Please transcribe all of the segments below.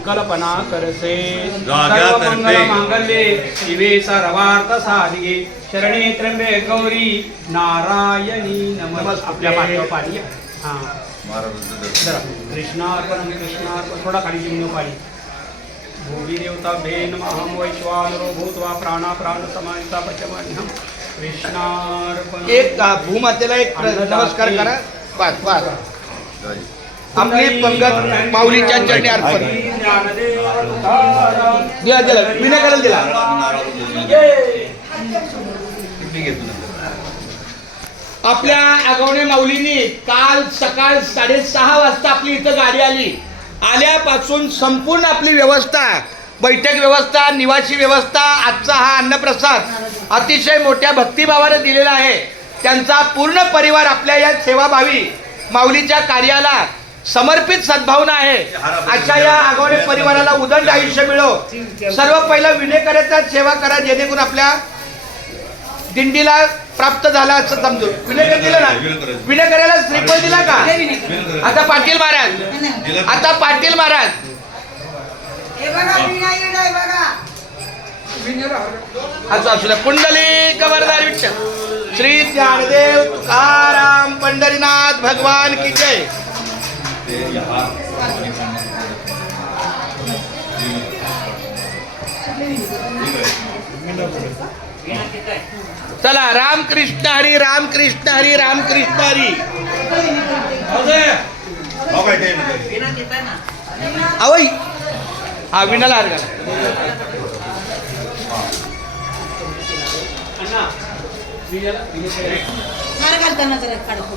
संकल्पना करसे सर्व मंगल मांगल्ये शिवे सर्वार्थ साधिके शरणे त्र्यंबे गौरी नारायणी नमस्ते. आपल्या पाठीवर पाणी हा कृष्णार्पण कृष्णार्पण थोडा खाली जिंकून पाणी. भूमी देवता भेन महम वैश्वानरो भूत्वा प्राणा प्राण समाहिता पचमान्यहम कृष्णार्पण. एक भूमातेला एक नमस्कार करा. बस बस आपली पंगत माऊलीच्या चरणी अर्पण. दिला दिला विनाकारण दिला. आपल्या आगवणे माऊलींनी काल सकाळ 6:30 वाजता आपली इथं गाडी आली. आल्यापासून संपूर्ण आपली व्यवस्था, बैठक व्यवस्था, निवासी व्यवस्था, आजचा हा अन्नप्रसाद अतिशय मोठ्या भक्तिभावाने दिलेला आहे. त्यांचा पूर्ण परिवार आपल्या या सेवाभावी माऊलीच्या कार्याला समर्पित सद्भावना आहे. अशा या आगवणे परिवाराला उदंड आयुष्य मिळो. सर्व पहिलं विनेकऱ्याचा सेवा करा जेणेकरून आपल्या दिंडीला प्राप्त झाला असं समजू. विनेकर दिलं ना, विनेकऱ्याला श्रीफळ दिला का? आता पाटील महाराज, आता पाटील महाराज असं असू द्या. कुंडली कवरदार विठ्ठल श्री ज्ञानदेव तुकाराम पंढरीनाथ भगवान की जय. चला रामकृष्ण हरी रामकृष्ण हरी रामकृष्ण हरी. आवई हा विनाला हार घाला.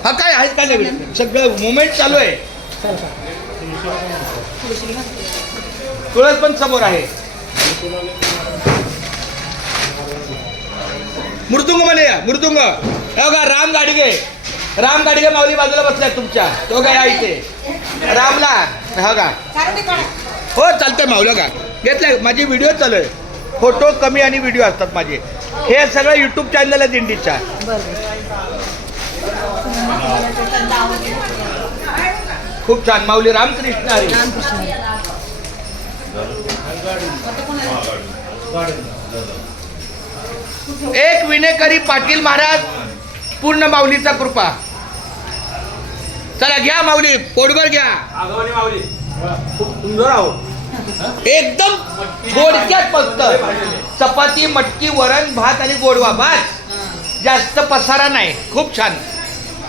हा काय आहे का नवीन सगळं मुवमेंट चालू आहे. तुळस पण समोर आहे. मृदुंग म्हणे मृदुंग. हो का राम गाडगे, राम गाडगे माऊली बाजूला बसलाय तुमच्या. तो काय या इथे रामला हो का? हो चालतंय माऊला का घेतलाय. माझी व्हिडिओ चालू आहे. फोटो कमी आणि व्हिडिओ असतात माझे. हे सगळं युट्यूब चॅनल आहे दिंडीच्या. खूप छान. माऊली रामकृष्ण हरी. एक विनेकरी पाटील महाराज पूर्ण माऊलीचा कृपा. चला घ्या माऊली पोटभर घ्या. माऊली खूप सुंदर आहोत. एकदम थोडक्यात फक्त चपाती मटकी वरण भात आणि गोडवा भात. जास्त पसारा नाही. खूप छान.